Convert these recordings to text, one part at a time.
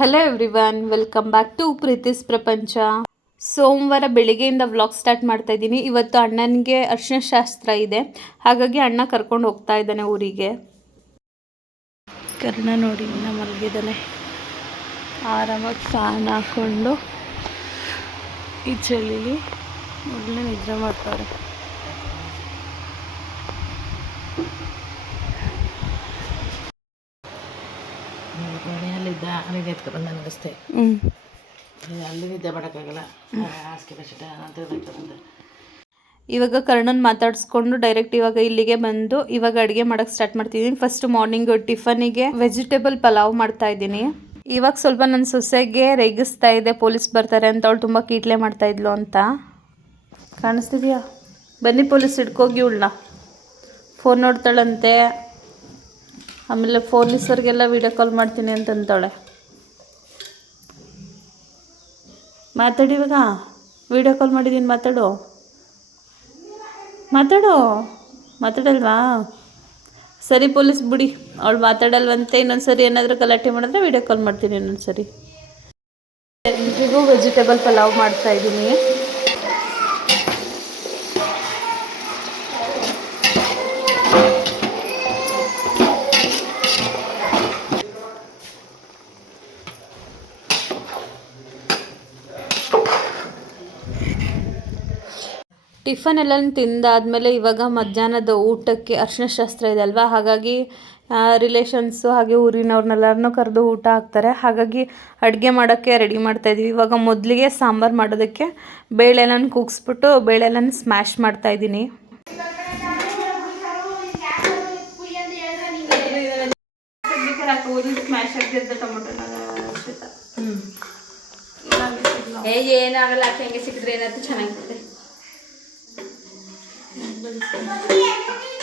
Hello everyone welcome back to Preethi's ಪ್ರಪಂಚ ಸೋಮವಾರ ಬೆಳಿಗ್ಗೆಯಿಂದ ವ್ಲಾಗ್ ಸ್ಟಾರ್ಟ್ ಮಾಡ್ತಾ ಇದ್ದೀನಿ. ಇವತ್ತು ಅಣ್ಣನಿಗೆ ಅರ್ಶಿನ ಶಾಸ್ತ್ರ ಇದೆ. ಹಾಗಾಗಿ ಅಣ್ಣ ಕರ್ಕೊಂಡು ಹೋಗ್ತಾ ಇದ್ದಾನೆ ಊರಿಗೆ. ಕರ್ಣ ನೋಡಿ, ಇನ್ನ ಮಲಗಿದ್ದಾನೆ. ಆರಾಮಾಗಿ ಫ್ಯಾನ್ ಹಾಕ್ಕೊಂಡು ಈ ಚಳಿಲಿ ಮೊದಲೇ ನಿದ್ರೆ ಮಾಡ್ತಾರೆ ಎತ್ಕೊ ಬಂದ ನಡೆಸ್ತೆ ಹ್ಞೂ ಅಲ್ಲಿ ನಿದ್ದೆ ಮಾಡೋಕ್ಕಾಗಲ್ಲ. ಹಾಸಿಗೆ ಶೀಟ ಅಂತ ಬಂದ. ಇವಾಗ ಕರ್ಣನ್ ಮಾತಾಡಿಸ್ಕೊಂಡು ಡೈರೆಕ್ಟ್ ಇವಾಗ ಇಲ್ಲಿಗೆ ಬಂದು ಇವಾಗ ಅಡುಗೆ ಮಾಡೋಕ್ಕೆ ಸ್ಟಾರ್ಟ್ ಮಾಡ್ತಿದ್ದೀನಿ. ಫಸ್ಟ್ ಮಾರ್ನಿಂಗ್ ಟಿಫನಿಗೆ ವೆಜಿಟೇಬಲ್ ಪಲಾವ್ ಮಾಡ್ತಾ ಇದ್ದೀನಿ. ಇವಾಗ ಸ್ವಲ್ಪ ನನ್ನ ಸೊಸೆಗೆ ರೇಗಿಸ್ತಾ ಇದೆ ಪೊಲೀಸ್ ಬರ್ತಾರೆ ಅಂತ ಅವಳು ತುಂಬ ಕೀಟ್ಲೆ ಮಾಡ್ತಾ ಇದ್ಲು ಅಂತ. ಕಾಣಿಸ್ತಿದ್ಯಾ? ಬನ್ನಿ ಪೊಲೀಸ್ ಹಿಡ್ಕೋಗಿ ಉಳ್ಳ ಫೋನ್ ನೋಡ್ತಾಳಂತೆ. ಆಮೇಲೆ ಪೊಲೀಸರಿಗೆಲ್ಲ ವಿಡಿಯೋ ಕಾಲ್ ಮಾಡ್ತೀನಿ ಅಂತಂತಾಳೆ ಮಾತಾಡಿ ಇವಾಗ. ವಿಡಿಯೋ ಕಾಲ್ ಮಾಡಿದ್ದೀನಿ ಮಾತಾಡು. ಮಾತಾಡು. ಮಾತಾಡಲ್ವಾ? ಸರಿ ಪೊಲೀಸ್ ಬಿಡಿ. ಅವಳು ಮಾತಾಡಲ್ವಂತೆ ಇನ್ನೊಂದು ಸರಿ ಏನಾದರೂ ಗಲಾಟೆ ಮಾಡಿದ್ರೆ ವಿಡಿಯೋ ಕಾಲ್ ಮಾಡ್ತೀನಿ ಇನ್ನೊಂದು ಸರಿ ಎಲ್ರಿಗೂ ವೆಜಿಟೇಬಲ್ ಪಲಾವ್ ಮಾಡ್ತಾ ಟಿಫನ್ ಎಲ್ಲ ತಿಂದಾದಮೇಲೆ ಇವಾಗ ಮಧ್ಯಾಹ್ನದ ಊಟಕ್ಕೆ ಅರ್ಶಿನ ಶಾಸ್ತ್ರ ಇದೆ ಅಲ್ವಾ? ಹಾಗಾಗಿ ರಿಲೇಷನ್ಸು ಹಾಗೆ ಊರಿನವ್ರನ್ನೆಲ್ಲರನ್ನೂ ಕರೆದು ಊಟ ಹಾಕ್ತಾರೆ. ಹಾಗಾಗಿ ಅಡುಗೆ ಮಾಡೋಕ್ಕೆ ರೆಡಿ ಮಾಡ್ತಾ ಇದೀವಿ. ಇವಾಗ ಮೊದಲಿಗೆ ಸಾಂಬಾರು ಮಾಡೋದಕ್ಕೆ ಬೇಳೆಲ್ಲ ಕೂಗಿಸ್ಬಿಟ್ಟು ಬೇಳೆಲ್ಲ ಸ್ಮ್ಯಾಶ್ ಮಾಡ್ತಾಯಿದ್ದೀನಿ ಏನಾಗಲ್ಲ. ಅಕ್ಕ ಹೆಂಗೆ ಸಿಕ್ಕಿದ್ರೆ ಏನಾದ್ರು ಚೆನ್ನಾಗಿರುತ್ತೆ. ಇವಾಗ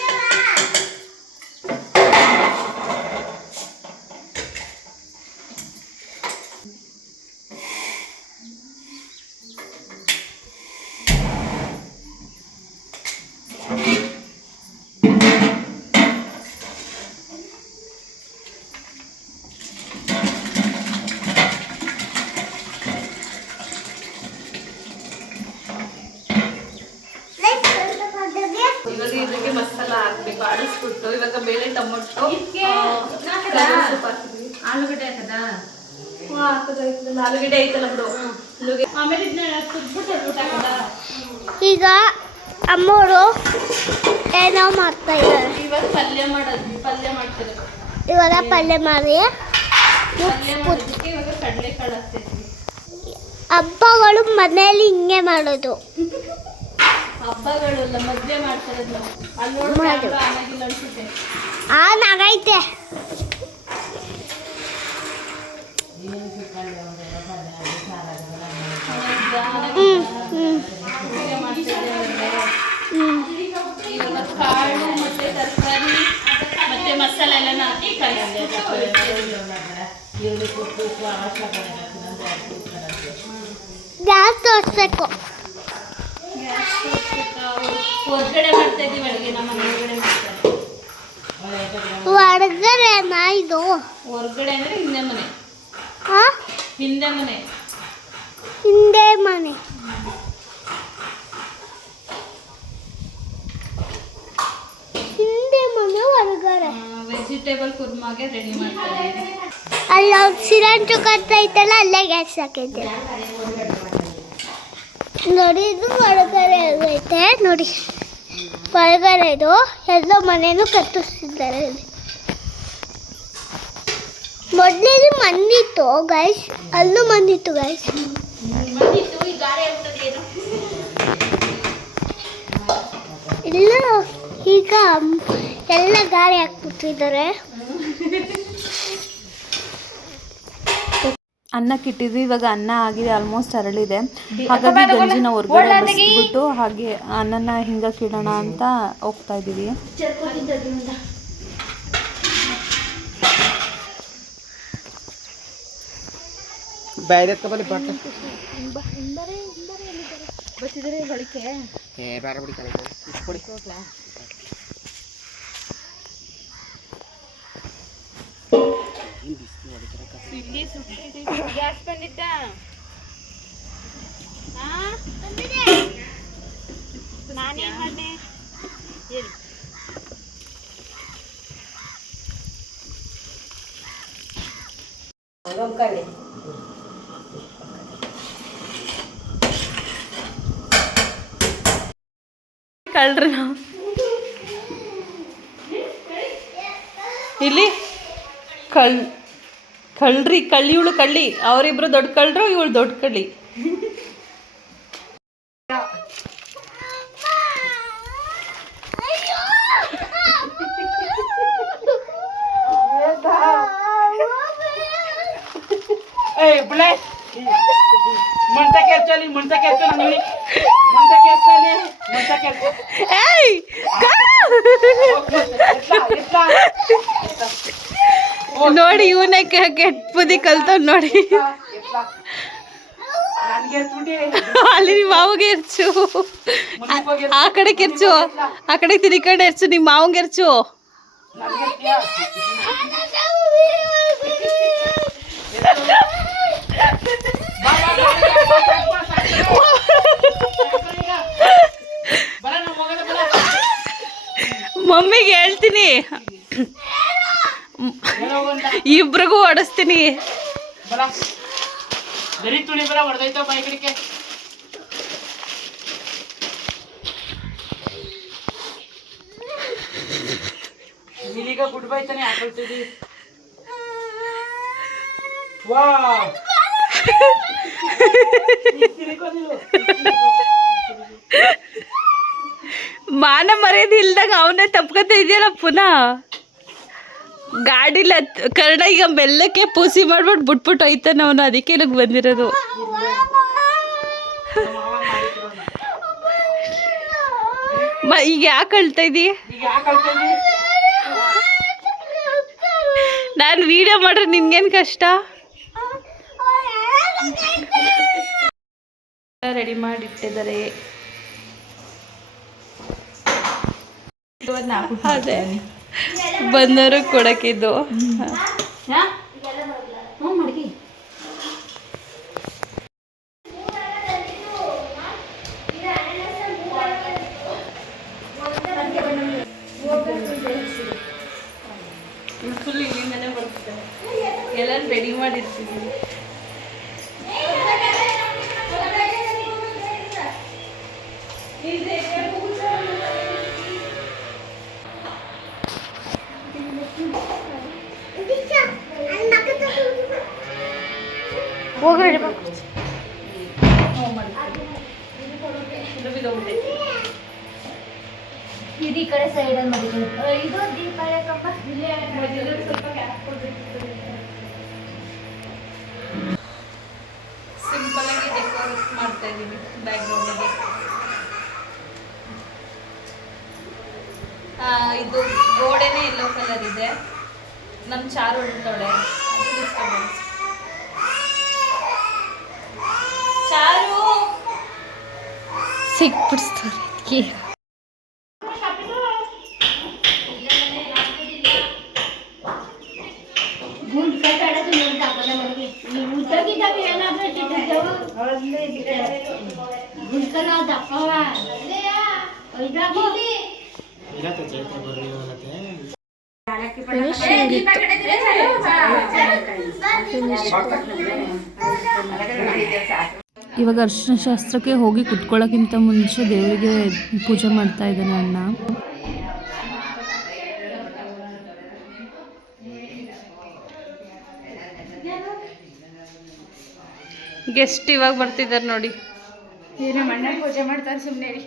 ಈಗ ಅಮ್ಮೋರು ಏನೋ ಮಾಡ್ತಾ ಇದ್ದಾರೆ. ಇವಾಗ ಪಲ್ಯ ಮಾಡೋದು ಪಲ್ಯ ಮಾಡ್ತಾರೆ? ಇವಾಗ ಪಲ್ಯ ಮಾಡಿ. ಪಲ್ಯ ಮಾಡೋದಕ್ಕೆ ಇವಾಗ ಕಡಲೆಕಾಳು ಹಾಕ್ತಿದ್ವಿ. ಹಬ್ಬಗಳು ಮನೆಯಲ್ಲಿ ಹಿಂಗೆ ಮಾಡೋದು. ಹಬ್ಬಗಳು ಮದ್ವೆ ಮಾಡ್ತಾರೆ ಅಲ್ಲಿ ಅನ್ಸುತ್ತೆ. ಆ ನಾಗೈತೆ. ಹ್ಮ್ ಹ್ಮ್. ಇವಾಗ ಕಾಳು ಮತ್ತು ತರಕಾರಿ ಮತ್ತೆ ಮಸಾಲೆ ಎಲ್ಲ ಹಾಕಿ ಕಲಿಸಿದೆ. ಈರುಳ್ಳಿ ಕುಟ್ಟು ಉಪ್ಪು ಅವಶ್ಯಕ ಗ್ಯಾಸ್ ತೋರಿಸ್ಬೇಕು. ಹೊರಗಡೆ ಮಾಡ್ತಾ ಇದೀವಿ ಅಡುಗೆ ನಮ್ಮ ಹೊರಗಡೆ ಮಾಡ್ತಾರೆ ಹೊರಗಡೆನಾ ಇದು? ಹೊರಗಡೆ ಅಂದ್ರೆ ಹಿಂದೆ ಮನೆ. ಹಾ ಹಿಂದೆ ಮನೆ. ಹಿಂದೆ ಮನೆ ಹಿಂದೆ ಮನೆ ಹೊರಗಡೆ ವೆಜಿಟೇಬಲ್ ಕುರ್ಮಾಗೆ ರೆಡಿ ಮಾಡ್ತಾ ಇದ್ದೀವಿ ಅಲ್ಲಿ ಅವ್ರು ಸಿರಾಂಚು ಕಟ್ತಾ ಇತ್ತಲ್ಲ ಅಲ್ಲೇ ಗ್ಯಾಸ್ ಹಾಕೈತೆ. ನೋಡಿ ಇದು ಹೊರಗಡೆ ಐತೆ ನೋಡಿ. ಹೊರಗಡೆ ಇದು ಎಲ್ಲ ಮನೇನು ಕಟ್ಟಿಸ್ತಿದ್ದಾರೆ ಇಲ್ಲಿ. ಮಂದಿತ್ತು ಗೈಸ್ ಅಲ್ಲೂ ಮಂದಿತ್ತು ಗೈಸ್ ಇಲ್ಲ. ಈಗ ಎಲ್ಲ ಗಾಳಿ ಹಾಕ್ಬಿಟ್ಟಿದ್ದಾರೆ. ಅನ್ನಕ್ಕಿಟ್ಟಿದ್ವಿ ಇವಾಗ ಅನ್ನ ಆಗಿದೆ ಆಲ್ಮೋಸ್ಟ್ ಅರಳಿದೆ. ಹಾಗಾಗಿ ಗಂಜಿನ ಹೊರಗಡೆ ಬಿಟ್ಟು ಹಾಗೆ ಅನ್ನನ ಹಿಂಗ ಕಿಡೋಣ ಅಂತ ಹೋಗ್ತಾ ಇದ್ದೀವಿ. ಬೇರೆ ಎತ್ಕೊಬಲ್ಲಿ ಪಾಠ ಏ ಬೇರೆ ಬಿಡಿ ಕೊಡಿ ಗ್ಯಾಸ್ ಬಂದಿತ್ತ? ನಾನೇನ್ ಮಾಡ್ದೆ? ಹೇಳಿ. ಕಳ್ರಿ ನಾವು. ಇಲ್ಲಿ? ಕಳ್ ಕಳ್ರಿ ಕಳ್ಳಿ ಇವಳು ಕಳ್ಳಿ ಅವರಿಬ್ರು ದೊಡ್ಡ ಕಳ್ರು ಇವಳು ದೊಡ್ಡ ಕಳ್ಳಿ ಏಯ್ ನೋಡಿ ಇವನೇ ಕೆಟ್ಟ ಬುದ್ಧಿ ಕಲ್ತವ್ ನೋಡಿ. ಅಲ್ಲಿ ನಿಮ್ಮ ಮಾವಗೆ ಎರ್ಚು. ಆ- ಕಡೆ ಕೆರ್ಚು. ಆ ಕಡೆ ತಿರಿ ಕಡೆ ಎರ್ಚು ನಿಮ್ಮ ಮಾವಂಗೆ ಎರ್ಚು. ಮಮ್ಮಿಗೆ ಹೇಳ್ತೀನಿ. ಇಬ್ರಿಗೂ ಓಡಿಸ್ತೀನಿ ಮಾನ ಮರ್ಯಾದೆ ಇಲ್ದಾಗ ಅವನೇ ತಪ್ಕೊತ ಇದೆಯಲ್ಲ ಪುನಃ? ಗಾಡಿಲ ಕರ್ಣ ಈಗ ಮೆಲ್ಲಕ್ಕೆ ಪೂಸಿ ಮಾಡ್ಬಿಟ್ಟು ಬಿಟ್ಬಿಟ್ಟು ಹೋಯ್ತಾನೆ ಅವನು. ಅದಕ್ಕೆ ನನಗೆ ಬಂದಿರೋದು. ಈಗ ಯಾಕೆ ಅಳ್ತಾ ಇದ್ದೀ ನಾನು ವಿಡಿಯೋ ಮಾಡ್ರೆ ನಿನ್ಗೇನು ಕಷ್ಟ? ರೆಡಿ ಮಾಡಿಟ್ಟಿದ್ದಾರೆ ಅದೇ. ಬಂದವರು ಕೊಡಕ್ಕಿದ್ದು ಫುಲ್ ಇಲ್ಲಿಂದನೇ ಬರ್ತದೆ ಎಲ್ಲ ರೆಡಿ ಮಾಡಿರ್ತಿದ್ವಿ ಇದು ಈ ಕಡೆ ಸೈಡ್ ಅಲ್ಲಿ ಇದು ದೀಪ ಕಂಬ ಸಿಂಪಲ್ ಆಗಿ ಡೆಕೋರ್ ಮಾಡ್ತಾ ಬ್ಯಾಕ್ಗ್ರೌಂಡಿಗೆ ಇದು ಗೋಡೆನೇ ಎಲ್ಲೋ ಕಲರ್ ಇದೆ. ನಮ್ಮ ಚಾರು ಉಳ್ತಾಳೆ ಅದು ಡಿಸ್ಟರ್ಬೆನ್ಸ್ ಸಿಕ್ಬಿಡ್ಸ್ತಾರೆ ಇವಾಗ ಅರ್ಶಿನ ಶಾಸ್ತ್ರಕ್ಕೆ ಹೋಗಿ ಕುತ್ಕೊಳ್ಳೋಕ್ಕಿಂತ ಮುಂಚೆ ದೇವರಿಗೆ ಪೂಜೆ ಮಾಡ್ತಾ ಇದ್ದಾನೆ ಅಣ್ಣ. ಗೆಸ್ಟ್ ಇವಾಗ ಬರ್ತಿದ್ದಾರೆ ನೋಡಿ. ಏನೋ ಮಣ್ಣ ಪೂಜೆ ಮಾಡ್ತಾರೆ ಸುಮ್ಮನೆ ರೀ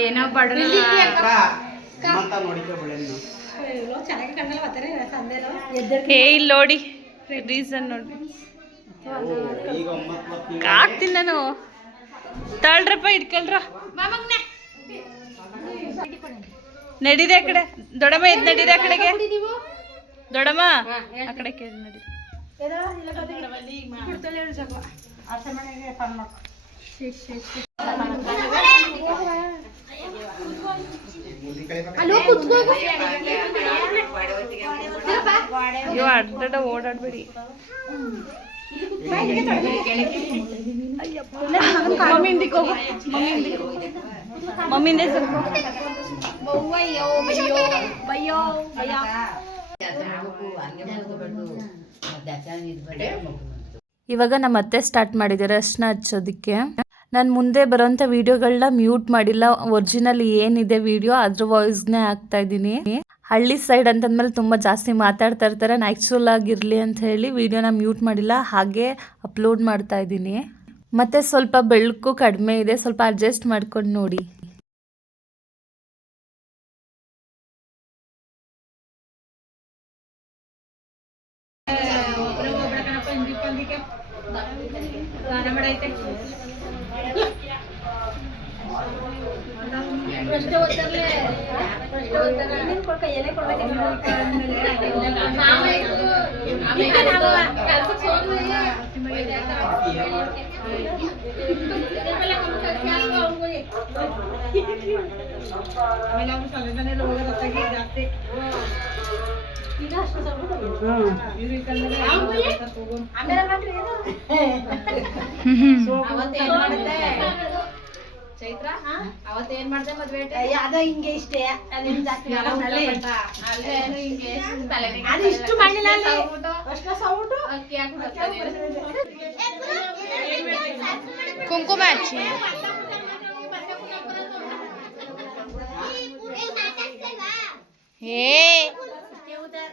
ಏನೋ ಏ ಇಲ್ಲಿ ನೋಡಿ ರೀಸನ್ ನೋಡಿ. ಕಾಡ್ತೀನಿ ನಾನು. ತಾಳ್ರಪ್ಪ ಇಟ್ಕೊಳ್ರ. ನಡೀದೆ ಆ ಕಡೆ. ದೊಡಮ್ಮ ಎದ್ ನಡೀದೆ ಆ ಕಡೆಗೆ. ದೊಡಮ್ಮ ಆ ಕಡೆ ಕೇಳಿ ನಡಿ ಅಯ್ಯೋ ಅಡ್ಡಾಡ ಓಡಾಡ್ಬೇಡಿ. ಇವಾಗ ನಮ್ಮ ಅತ್ತೆ ಸ್ಟಾರ್ಟ್ ಮಾಡಿದ್ದಾರೆ ಅರ್ಶನ ಹಚ್ಚೋದಕ್ಕೆ. ನಾನು ಮುಂದೆ ಬರೋಂಥ ವಿಡಿಯೋಗಳನ್ನ ಮ್ಯೂಟ್ ಮಾಡಿಲ್ಲ. ಒರಿಜಿನಲ್ ಏನಿದೆ ವಿಡಿಯೋ ಅದ್ರ ವಾಯ್ಸ್ನೇ ಹಾಕ್ತಾ ಇದ್ದೀನಿ. ಹಳ್ಳಿ ಸೈಡ್ ಅಂತಂದ್ಮೇಲೆ ತುಂಬ ಜಾಸ್ತಿ ಮಾತಾಡ್ತಾ ಇರ್ತಾರೆ. ನ್ಯಾಚುರಲ್ ಆಗಿರಲಿ ಅಂತ ಹೇಳಿ ವೀಡಿಯೋನ ಮ್ಯೂಟ್ ಮಾಡಿಲ್ಲ. ಹಾಗೆ ಅಪ್ಲೋಡ್ ಮಾಡ್ತಾ ಇದ್ದೀನಿ. ಮತ್ತು ಸ್ವಲ್ಪ ಬೆಳಕು ಕಡಿಮೆ ಇದೆ. ಸ್ವಲ್ಪ ಅಡ್ಜಸ್ಟ್ ಮಾಡ್ಕೊಂಡು ನೋಡಿ. ಅವತ್ತೇನ್ ಮಾಡಿದ್ದೆ ಚೈತ್ರ ಅವತ್ತೇನ್ ಮಾಡ್ದೆ ಮದ್ವೆ ಯಾವ್ದೋ ಹಿಂಗೆ ಇಷ್ಟೇ ಅಲ್ಲಿಂದ ಜಾಸ್ತಿ ಅಲ್ಲೇನು ಹಿಂಗೆ ತಲೆ ಅದು ಇಷ್ಟು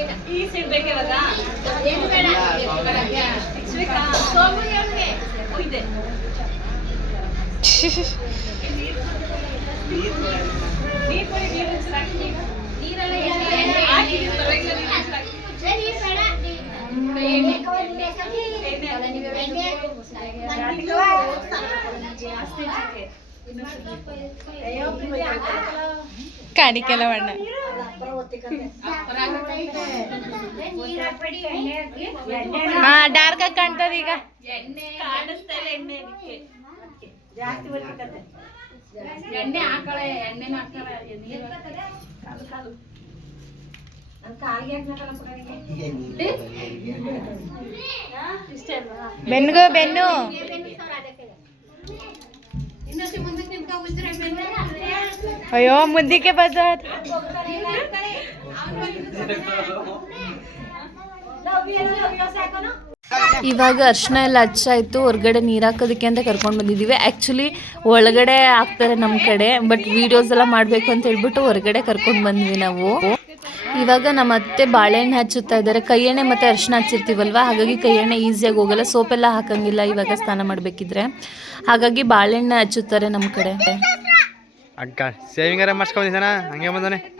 ಅರ್ಶಿನ ಸೌಟು ಅಕ್ಕಿ ಹಾಕಿ ಕುಂಕುಮ ಹಚ್ಚಿ ಏ ಅಮ್मुಗೆ ಕಾಣಿಕೆಲ್ಲ ಬಣ್ಣ ಹಾ ಡಾರ್ಕ್ ಆಗಿ ಕಾಣ್ತದ ಈಗ ಎಣ್ಣೆ ಹಾಕಳೆ ಎಣ್ಣೆನ ಹಾಕಳೆ ನೀರ್ ಬೆನ್ಗೋ ಬೆನ್ನು ಅಯ್ಯೋ ಮುದ್ದಿಗೆ ಬಜಾರ್ ಇವಾಗ ಅರ್ಶಿನ ಎಲ್ಲ ಹಚ್ಚಾಯ್ತು, ಹೊರಗಡೆ ನೀರು ಹಾಕೋದಕ್ಕೆ ಅಂತ ಕರ್ಕೊಂಡು ಬಂದಿದ್ದೀವಿ ಆ್ಯಕ್ಚುಲಿ ಒಳಗಡೆ ಹಾಕ್ತಾರೆ ನಮ್ಮ ಕಡೆ ಬಟ್ ವೀಡಿಯೋಸ್ ಎಲ್ಲ ಮಾಡಬೇಕು ಅಂತ ಹೇಳ್ಬಿಟ್ಟು ಹೊರಗಡೆ ಕರ್ಕೊಂಡು ಬಂದ್ವಿ ನಾವು. ಇವಾಗ ನಮ್ಮ ಅತ್ತೆ ಬಾಳೆಹಣ್ಣೆ ಹಚ್ಚುತ್ತಾ ಇದ್ದಾರೆ. ಕೈ ಎಣ್ಣೆ ಮತ್ತು ಅರಿಶಿನ ಹಚ್ಚಿರ್ತೀವಲ್ವ? ಹಾಗಾಗಿ ಕೈ ಎಣ್ಣೆ ಈಸಿಯಾಗಿ ಹೋಗಲ್ಲ. ಸೋಪೆಲ್ಲ ಹಾಕಂಗಿಲ್ಲ ಇವಾಗ ಸ್ನಾನ ಮಾಡಬೇಕಿದ್ರೆ. ಹಾಗಾಗಿ ಬಾಳೆಹಣ್ಣೆ ಹಚ್ಚುತ್ತಾರೆ ನಮ್ಮ ಕಡೆ. ಅಕ್ಕ ಸೇವಿಂಗ್ ಹಂಗೆ ಬಂದಾನೆ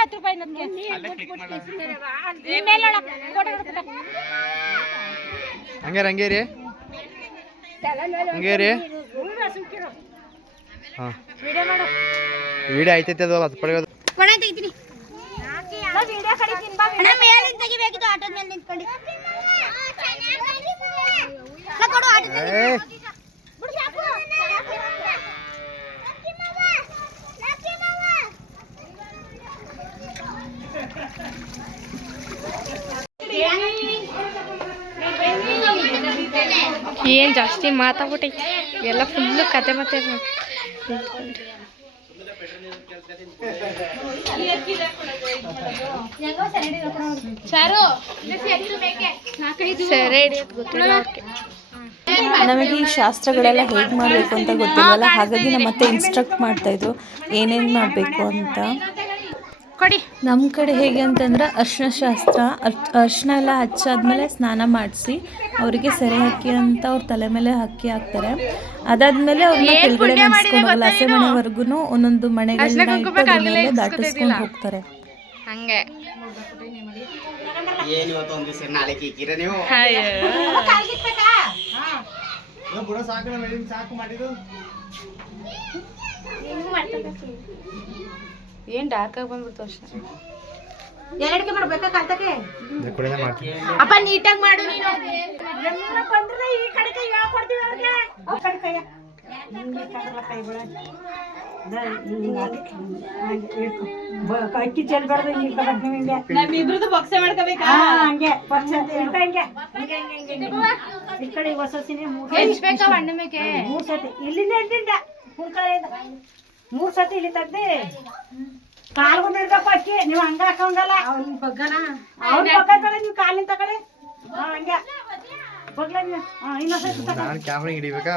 ಅದು ರೂಪಾಯಿ ನನಗೆ ಹಂಗೆ ಹಂಗೆ ರೀ ಹಂಗೆ ರೀ ಹಾಂ. ವಿಡಿಯೋ ಐತೈತೆ ಅದು ಅದು ಪಡೆಯೋದು. ಕೊಡ ಏನ್ ಜಾಸ್ತಿ ಮಾತಾಡ್ಬಿಟ್ಟೈತಿ? ಎಲ್ಲ ಫುಲ್ಲು ಕತೆ ಮತ್ತೆ ನಮಗೆ ಈ ಶಾಸ್ತ್ರಗಳೆಲ್ಲ ಹೇಗೆ ಮಾಡಬೇಕು ಅಂತ ಗೊತ್ತಿಲ್ಲ ಹಾಗಾಗಿ ನಮ್ಮ ಮತ್ತೆ ಇನ್ಸ್ಟ್ರಕ್ಟ್ ಮಾಡ್ತಾಯಿದ್ರು ಏನೇನು ಮಾಡಬೇಕು ಅಂತ. ಕೊಡಿ. ನಮ್ಮ ಕಡೆ ಹೇಗೆ ಅಂತಂದ್ರೆ ಅರ್ಶಿನ ಶಾಸ್ತ್ರ ಅರ್ಶಿನ ಎಲ್ಲ ಹಚ್ಚಾದ್ಮೇಲೆ ಸ್ನಾನ ಮಾಡಿಸಿ ಅವರಿಗೆ ಸೆರೆ ಹಾಕಿ ಅಂತ ಅವ್ರ ತಲೆ ಮೇಲೆ ಹಾಕಿ ಹಾಕ್ತಾರೆ. ಅದಾದ್ಮೇಲೆ ಅವ್ರನ್ನ ಕೆಳಗಡೆ ಹೋಗಲ್ಲ ಹಸೆ ಮನೆವರೆಗೂ ಒಂದೊಂದು ಮನೆಗಳನ್ನ ಇಟ್ಟು ಅದ್ರ ಮೇಲೆ ದಾಟಿಸ್ಕೊಂಡು ಹೋಗ್ತಾರೆ. ಹಂಗೆ. ಏನು ಇವತ್ತು ಒಂದು ದಿವಸ ನಾಳೆ ಕೀಕಿರ ನೀವು ಬುಡ ಸಾಕು ನಮ್ಮ ಹೆಣ್ಣಿಗೆ ಸಾಕು ಮಾಡಿದ್ದು ಏನು ಡಾರ್ಕ್ ಆಗಿ ಬಂದ್ಬಿಡ್ತು ಅಷ್ಟೇ ಎರಡಿಕೆ ಮಾಡ್ಬೇಕಾ ಕಾಲ್ತಕ್ಕೆ ಕುಡಿದ ಮಾಡ್ತೀನಿ ಅಪ್ಪ ನೀಟಾಗಿ ಮಾಡು ನೀನು ಅಕ್ಕಿ ಚೆಲ್ಬಾರ್ದು ಈ ಕಡೆ ನಿಮಗೆ ನಮ್ಮಿಬ್ರದ್ದು ಬೊಕ್ಸೆ ಮಾಡ್ಕೋಬೇಕಾ? ಹಂಗೆ ಪಕ್ಷ ಹಿಂಗೆ ಹಿಂಗೆ ಹಿಂಗೆ ಹಿಂಗೆ ಹಿಂಗೆ. ಈ ಕಡೆ ಹೊಸ ಸಿನಿ ಮೂರು ಮೂರು ಸತಿ. ಇಲ್ಲಿಂದ. ಮೂರು ಕಡೆಯಿಂದ. ಮೂರು ಸತಿ ಇಲ್ಲಿ ತೆಗ್ದಿ ಕಾಲು ಬಂದಿರ್ಬೇಕು ಅಕ್ಕಿ ನೀವು ಹಂಗ ಹಾಕಂಗಲ್ಲ. ಅವ್ನ ಬಗ್ಗನ? ಅವ್ನ ಕಡೆ ನೀವು ಕಾಲಿನ ತಗಡೆ ಹಂಗ ಹಂಗೆ. ಬಗ್ಲ ನೀವು ಹಾ ಇನ್ನೊಂದ್ ಸತಿ ತಗೋ. ನಾನು ಕ್ಯಾಮ್ರಾ ಹಿಡಿಬೇಕಾ?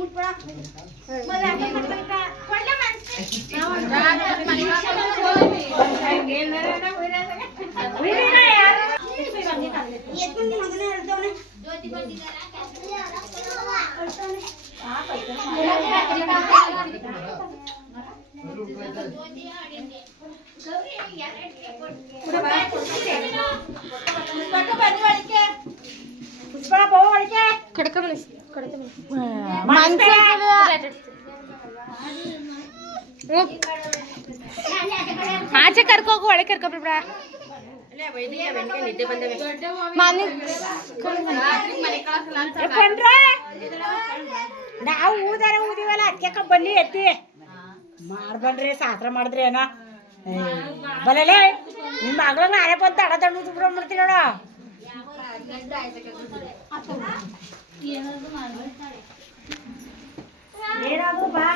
ಪುಷ್ಪ ಬೋ ಒಳಗೆ ಕಡ್ಕ ಆಚೆ ಕರ್ಕೋಗು ಒಳಗೆ ಕರ್ಕೊಬಿಡ್ಬೇಡ ಮನೆ ಬಂದ್ರೆ ನಾವು ಊದಾರ ಊದಿವಲ್ಲ ಅದಕ್ಕೆ ಬನ್ನಿ ಎತ್ತಿ. ಮಾಡ್ಬನ್ರಿ ಸಾತ್ರ ಮಾಡಿದ್ರಿ ಏನೋ. ಬಲಲೇ ನಿಮ್ಮ ಮಗಳನ್ನ ಅರೆ ಬಂದು ತಡ ತಣ್ಣು ದುಬ್ರ ಮಾಡ್ತೀನಿ ನೋಡ. ಏನಾದ್ರು ಬಾ.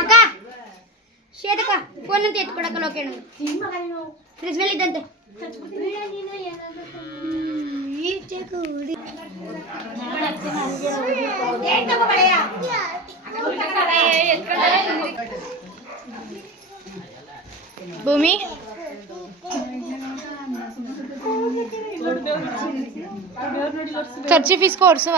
ಅಕ್ಕ ಶ್ವೇತಕ್ಕ ಫೋನ್ ಅಂತ ಎತ್ಕೊಡಕ್ಕಲ್ಲ ಓಕೆ ಫ್ರಿಜ್ ನಲ್ಲಿ ಇದ್ದಂತೆ ಭೂಮಿ ಖರ್ಚು ಫೀಸ್ ಕೊಡ್ಸುವ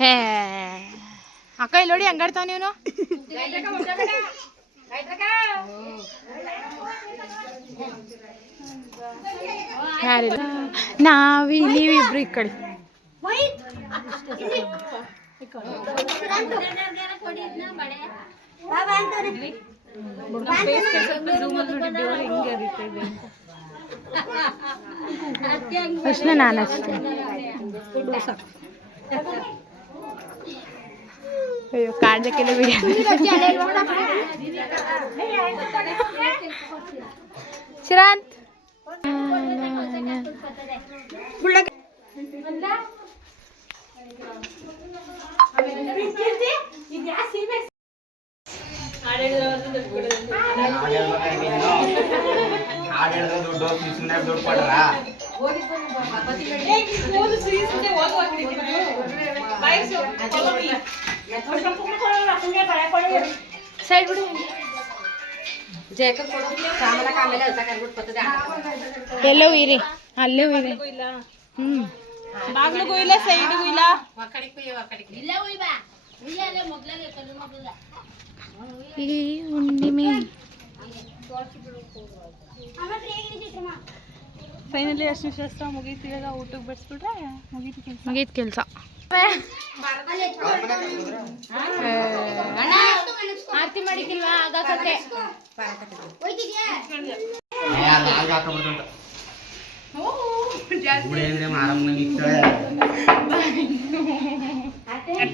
ಹೇ ಅಕ್ಕ ಇಲ್ಲಿ ನೋಡಿ ಹಂಗಾಡ್ತಾವ ನೀನು ಯಾರಿಲ್ಲ ನಾವಿ ನೀವಿಬ್ರು ಈ ಕಡೆ. ಅಷ್ಟೇ ನಾನು ಅಷ್ಟೇ. ಅಯ್ಯೋ ಕಾಡ್ದಕ್ಕೆಲ್ಲ ಶ್ರಾಂತ್. ಹಾಡು ಹೇಳಿದ್ರೆ ದುಡ್ಡು ಸುಮ್ಮನೆ ದುಡ್ಡು ಕೊಡ್ರ ಸೈಡ್ ಬಿಡು ಎಲ್ಲೋ ಇರಿ ಅಲ್ಲೇ ಇರಿ ಹ್ಮ್ ಬಾಗ್ಲಿಗೂ ಇಲ್ಲ ಸೈಡ್ಗೂ ಇಲ್ಲ ಈ ಹುಣ್ಣಿಮೆ ಫೈನಲಿ ಅರ್ಶಿನ ಶಾಸ್ತ್ರ ಮುಗೀತು ಇವಾಗ ಊಟಕ್ಕೆ ಬಡಿಸ್ಬಿಟ್ರೆ ಮುಗೀತು ಕೆಲಸ. ಮುಗೀತು ಕೆಲಸ. ಆರತಿ ಮಾಡಿಕಿಲ್ವಾ ಆಗಾಕತ್ತೆ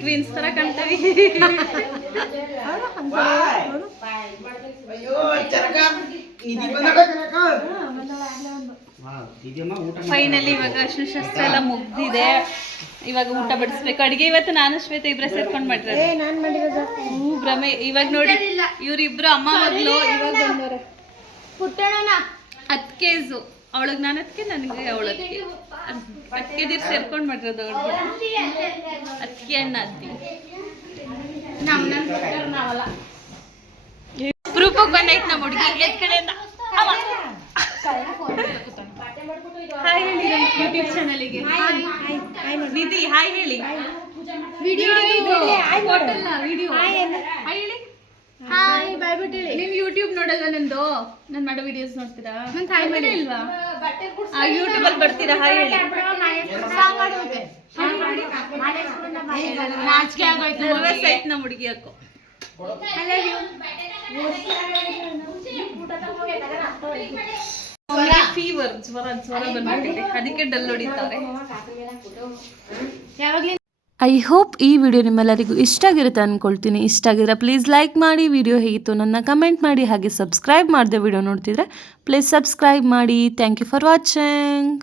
ಟ್ವಿನ್ಸ್ ತರ ಕಾಣ್ತಾವಿ. ವಾ, ಇದೆಯಮ್ಮ ಊಟ ಫೈನಲಿ ಇವಾಗ ಅರ್ಶಿನ ಶಾಸ್ತ್ರ ಎಲ್ಲ ಮುಗ್ದಿದೆ. ಇವಾಗ ಊಟ ಬಡಿಸ್ಬೇಕು. ಅಡಿಗೆ ಇವತ್ತು ನಾನು ಶ್ವೇತ ಇಬ್ರ ಸೇರ್ಕೊಂಡ್ ಮಾಡ್ತಾರೆ. ಹ್ಞೂ ಭ್ರಮೆ. ಇವಾಗ ನೋಡಿ ಇವ್ರಿಬ್ರು ಅಮ್ಮ ಮಗಳು ಇವಾಗ ಹತ್ತು ಕೇಸು ಅವಳಿಗೆ ನಾನು ಅದಕ್ಕೆ ನನಗೆ ಅವಳಕ್ಕೆ ಅದಕ್ಕೆ ದೀರ್ ಸೇರ್ಕೊಂಡು ಮಾಡಿರೋದು ಅವಳು ಅದಕ್ಕೆ ಅಣ್ಣ ಅತ್ತಿ ಪ್ರೂಫಿಗೆ ಬಂದೈತೆ ನಮ್ಮ ಹುಡುಗಿ ಎದ್ ಕಡೆಯಿಂದ. ಹಾಯ್ ಹೇಳಿ ಯೂಟ್ಯೂಬ್ ಚಾನಲಿಗೆ. ನಿಧಿ ಹಾಯ್ ಹೇಳಿ. ವಿಡಿಯೋ ವಿಡಿಯೋ ಹಾಯ್ ಹೇಳಿ. ಹಾಯ್ ಬಾಯ್ ಬಿಟ್ಟು ಹೇಳಿ ನೀವು ಯೂಟ್ಯೂಬ್ ನೋಡಲ್ಲ ನಂದು? ನಾನು ಮಾಡೋ ವಿಡಿಯೋಸ್ ನೋಡ್ತೀರಾ? ಹಾಯ್ ಮಾಡಿ. ಇಲ್ವಾ ಆ ಯೂಟ್ಯೂಬ್ ಅಲ್ಲಿ ಬರ್ತೀರಾ? ಹಾಯ್ ಹೇಳಿ. ನಾಚಿಕೆ ಆಗೋಯ್ತು ನರ್ವಸ್ ಆಯ್ತು ನಮ್ಮ ಹುಡುಗಿ ಹಾಕೋ ಫೀವರ್ ಜ್ವರ ಜ್ವರ ಬಂದ್ಬಿಟ್ಟಿದೆ. ಅದಕ್ಕೆ ಡಲ್ ಹೊಡಿತಾರೆ. ಐ ಹೋಪ್ ಈ ವಿಡಿಯೋ ನಿಮ್ಮೆಲ್ಲರಿಗೂ ಇಷ್ಟ ಆಗಿರುತ್ತೆ ಅಂದ್ಕೊಳ್ತೀನಿ ಇಷ್ಟ ಆಗಿದ್ರೆ ಪ್ಲೀಸ್ ಲೈಕ್ ಮಾಡಿ. ವಿಡಿಯೋ ಹೇಗಿತ್ತು ನನ್ನ ಕಮೆಂಟ್ ಮಾಡಿ. ಹಾಗೆ ಸಬ್ಸ್ಕ್ರೈಬ್ ಮಾಡಿದೆ ವಿಡಿಯೋ ನೋಡ್ತಿದ್ರೆ ಪ್ಲೀಸ್ ಸಬ್ಸ್ಕ್ರೈಬ್ ಮಾಡಿ. Thank you for watching